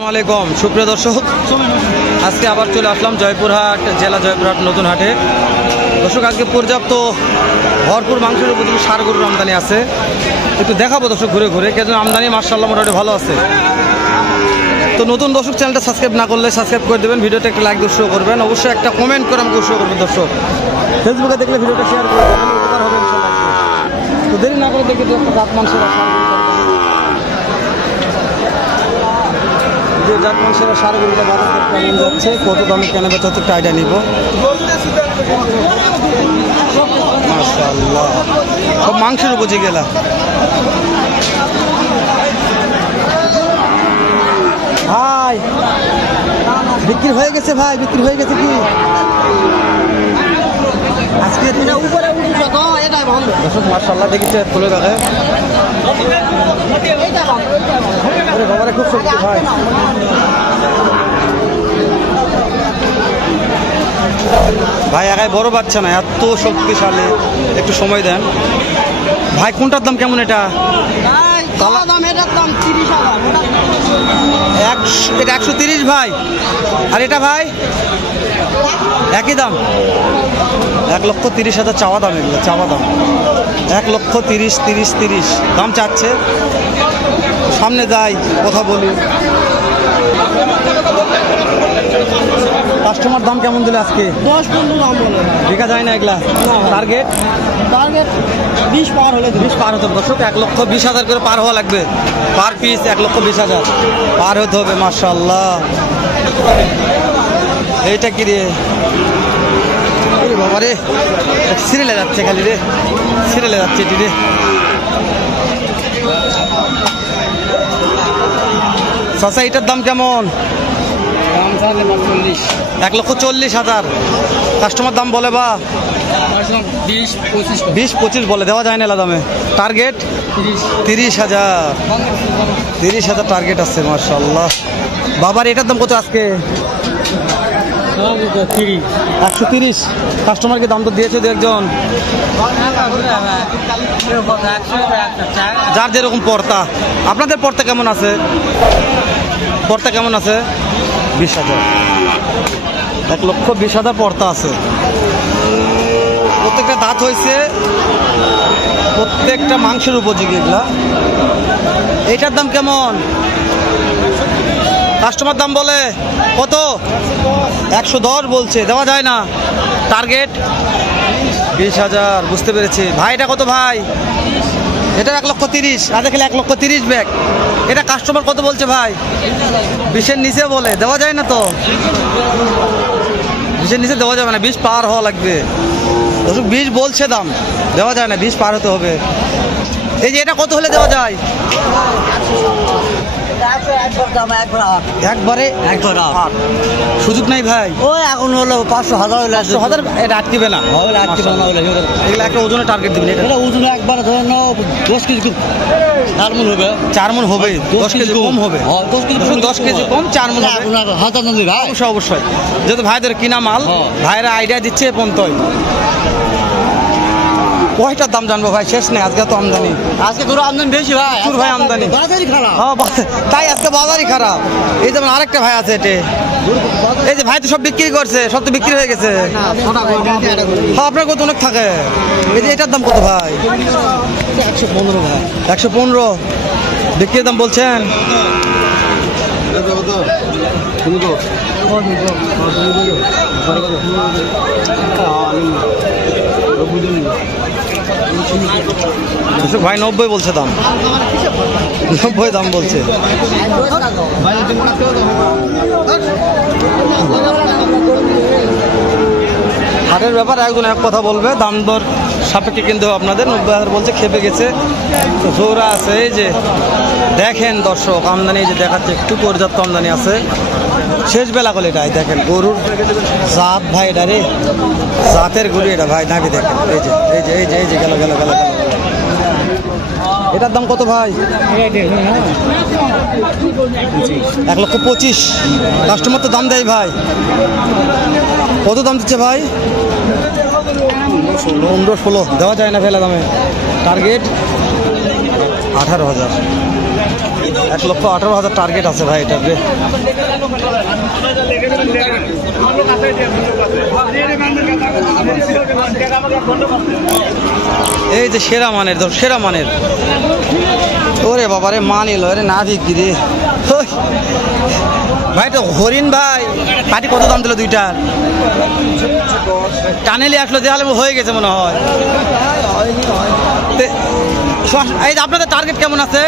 আসসালামাইকুম সুপ্রিয় দর্শক, আজকে আবার চলে আসলাম জয়পুরহাট জেলা জয়পুরহাট নতুন হাটে। দর্শক, আজকে পর্যাপ্ত ভরপুর মাংসের উপযোগী ষাঁড় গরুর আমদানি আছে, একটু দেখাবো দর্শক ঘুরে ঘুরে। কেন আমদানি মাশাআল্লাহ মোটামুটি ভালো আছে। তো নতুন দর্শক, চ্যানেলটা সাবস্ক্রাইব না করলে সাবস্ক্রাইব করে দেবেন, ভিডিওটা একটা লাইক দিয়ে শুরু করবেন, অবশ্যই একটা কমেন্ট করে আমাকে শুরু করবেন। দর্শক ফেসবুকে দেখলে ভিডিওটা শেয়ার করে দেবেন, উপকার হবে ইনশাআল্লাহ। তো দেরি না করে দেখে একটা জাত মাংসের যে জাত মাংসের ষাঁড়গুলোটা বাজার কেমন যাচ্ছে, কত দামে কেনা বেচা হচ্ছে একটা আইডিয়া নিব। মাশাআল্লাহ সব মাংসের উপযোগী গেলা। ভাই বিক্রি হয়ে গেছে, ভাই বিক্রি হয়ে গেছে কি আজকে? দর্শক মাশাআল্লাহ দেখেছে খুলে দেখে বাবারে খুব শক্তি ভাই। ভাই একাই বড় বাচ্চা না, এত শক্তিশালী, একটু সময় দেন ভাই। কোনটার দাম কেমন? এটা 130 ভাই। আর এটা ভাই একই দাম, 1,30,000 চাওয়া দাম। এগুলো চাওয়া দাম 1,30,000 দাম চাচ্ছে। সামনে যাই কথা বলি। কাস্টমার দাম কেমন দিলে আজকে? 10-15 দাম বলে দেখা যায় না এগুলা। টার্গেট 20 পার হলে 20 পার হতে হবে। দর্শক 1,20,000 করে পার হওয়া লাগবে, পার পিস 1,20,000 পার হতে হবে। মাশাআল্লাহ এইটা কি রে বাবারে, সিরিয়ালে যাচ্ছে খালি রে, সিরিয়ালে যাচ্ছে এটি রে। চাচা এটার দাম কেমন? 1,40,000 কাস্টমার দাম বলে বা 20-25 বলে, দেওয়া যায় না এলা দামে। টার্গেট 30,000 টার্গেট আছে। মাশাআল্লাহ বাবার এটার দাম কত আজকে? 130। কাস্টমারকে দাম তো দিয়েছে দু একজন, যার যেরকম পর্তা। আপনাদের পর্তা কেমন আছে? পর্তা কেমন আছে? 20,000, 1,20,000 পর্তা আছে। প্রত্যেকটা দাঁত হয়েছে, প্রত্যেকটা মাংসের উপযোগী এগুলা। এইটার দাম কেমন? কাস্টমার দাম বলে কত? 110 বলছে, দেওয়া যায় না। টার্গেট 20,000। বুঝতে পেরেছি ভাই। এটা কত ভাই? এটা 1,30,000। আর দেখলে 1,30,000 ব্যাগ। এটা কাস্টমার কত বলছে ভাই? 20-এর নিচে বলে, দেওয়া যায় না তো। 20-এর নিচে দেওয়া যাবে না, 20 পার হওয়া লাগবে। 20 বলছে দাম, দেওয়া যায় না, 20 পার হতে হবে। এই যে এটা কত হলে দেওয়া যায়? একবারে সুযোগ নাই ভাই। ওই এখন হলো 500,000 এটা আটকিবে না। এগুলো একটা ওজনে টার্গেট দিবেন। এটা ওজনে একবারে ধরে নাও 10 কেজি 4 মণ হবে। 4 মণ হবে, 10 কেজি কম হবে। 10 কেজি কম 4 মণ হবে। অবশ্যই যেহেতু ভাইদের কিনা মাল, ভাইরা আইডিয়া দিচ্ছে পন্তই। কয়টার দাম জানবো ভাই? শেষ নেই আজকে তো আমদানি। আজকে গরু আমদানি বেশি ভাই, ভাই আমদানি বাজারই খারাপ। হ্যাঁ তাই আজকে বাজারই খারাপ। এই যেমন আরেকটা ভাই আছে এটে, এই যে ভাই তো সব বিক্রি করছে, সব তো বিক্রি হয়ে গেছে। হ্যাঁ আপনার কত অনেক থাকে। এই যে এটার দাম কত ভাই? 115 ভাই। 115 বিক্রির দাম বলছেন? ভাই 90 বলছে দাম, 90 দাম বলছে। হাটের ব্যাপার একজন এক কথা বলবে, দাম দর সাপেক্ষে কিন্তু আপনাদের 90,000 বলছে। খেপে গেছে, জোরা আছে। এই যে দেখেন দর্শক আমদানি যে দেখাচ্ছে, একটু পর্যাপ্ত আমদানি আছে। শেষ বেলা করলে এটাই দেখেন গরুর জাত ভাই, এটা রে জাতের গরু এটা ভাই। নাকি দেখেন এই যে এই যে এই যে এই যে গেল গেল গেল গেল। এটার দাম কত ভাই? 1,25,000। কাস্টমার তো দাম দেয় ভাই। কত দাম দিচ্ছে ভাই? 15-16 দেওয়া যায় না ফেলা দামে। টার্গেট 18,000। 1,18,000 টার্গেট আছে ভাই এটা। এই যে সেরা মানের, ধর সেরা মানের। ওরে বাবারে মান এলো, আরে না বিক্রি রে ভাই। তো হরিণ ভাই পাটি কত দাম দিল দুইটার? টানেলি আসলো দেখালে হয়ে গেছে মনে হয়। এই যে আপনাদের টার্গেট কেমন আছে?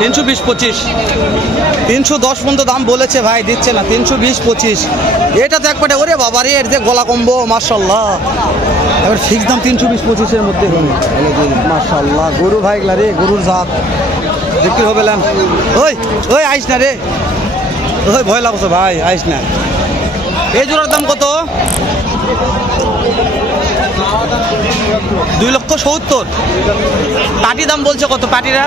320-25, 310 পর্যন্ত দাম বলেছে ভাই, দিচ্ছে না। 320-25 এটা তো একবারে ওরে বাবা রে, এর যে গলা কম্বো মাশাল্লাহ। এবার ফিক্স দাম 320-25-এর মধ্যে হবে মাশাল্লাহ। গরু ভাই গলা রে, গরুর জাত বিক্রি হবে। ওই ওই আইস না রে, ওই ভয় লাগছে ভাই, আইস না। এই জোড়ার দাম কত? 2,70,000। পাটি দাম বলছে কত পাটিরা?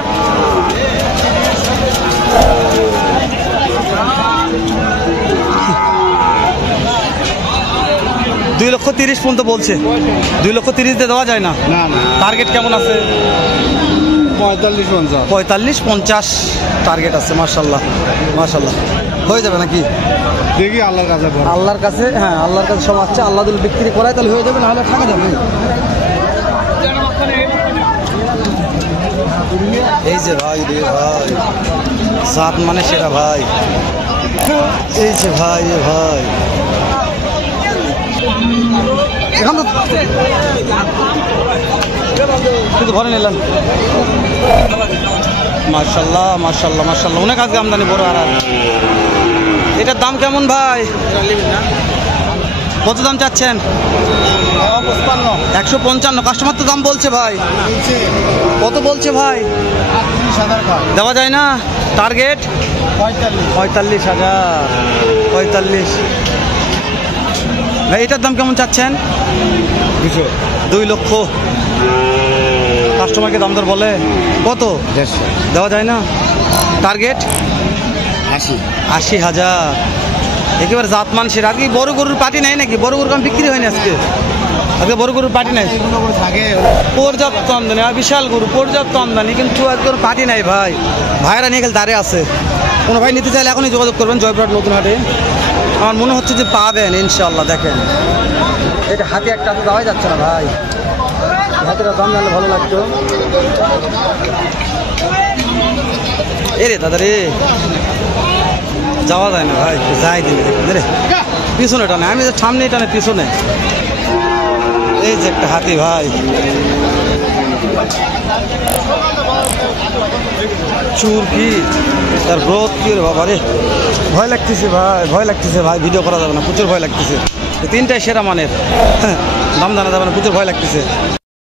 2,30,000 পর্যন্ত বলছে। 2,30,000 দেওয়া যায় না? টার্গেট কেমন আছে? 45-50 টার্গেট আছে। মাশাল্লাহ মাশাল্লাহ, হয়ে যাবে নাকি? দেখি আল্লাহর কাছে, আল্লাহর কাছে। হ্যাঁ আল্লাহর কাছে সব আছে, আল্লাহ যদি বিক্রি করায় তাহলে হয়ে যাবে, নাহলে থাকা যাবে। এই যে ভাই রে ভাই, জাত মানে সেরা ভাই। এই যে ভাই এ ভাই, এখন তো কিন্তু ঘরে নিলাম। মাশাল্লাহ মাশাল্লাহ মাশাল্লাহ, অনেক আজকে আমদানি বড়। আর এটার দাম কেমন ভাই? কত দাম চাচ্ছেন? 155। কাস্টমার তো দাম বলছে ভাই। কত বলছে ভাই? দেওয়া যায় না? টার্গেট 45,000। 45 ভাই। এটার দাম কেমন চাচ্ছেন? 2 লক্ষ। কাস্টমারকে দাম দর বলে কত? দেওয়া যায় না? টার্গেট 80,000। একেবারে জাত মানুষের। আজকে বড় গরুর পাটি নাই নাকি? বড় গরুর কাম বিক্রি হয়নি আজকে? আজকে বড় গরুর পাটি নাই, পর্যাপ্ত আমদানি। আর বিশাল গরু, পর্যাপ্ত আমদানি, কিন্তু আজকে পাটি নাই ভাই। ভাইরা নিয়ে গেলে দাঁড়িয়ে আছে। কোনো ভাই নিতে চাইলে এখনই যোগাযোগ করবেন জয়পুরহাট নতুন হাটে। আমার মনে হচ্ছে যে পাবেন ইনশাল্লাহ। দেখেন এটা হাতে একটা তো দেওয়াই যাচ্ছে না ভাই, হাতের দাম জানলে ভালো লাগতো। এরে দাদা রে, যাওয়া যায় না ভাই, যাই দিলে রে। পিছনে টানে, আমি যে সামনে টানে পিছনে। এই যে একটা হাতি ভাই, চুর কি তার গ্রোথ কি রে বাবা রে। ভয় লাগতেছে ভাই, ভয় লাগতেছে ভাই, ভিডিও করা যাবে না, প্রচুর ভয় লাগতেছে। 3টাই সেরা মানের, দাম জানা যাবে না, প্রচুর ভয় লাগতেছে।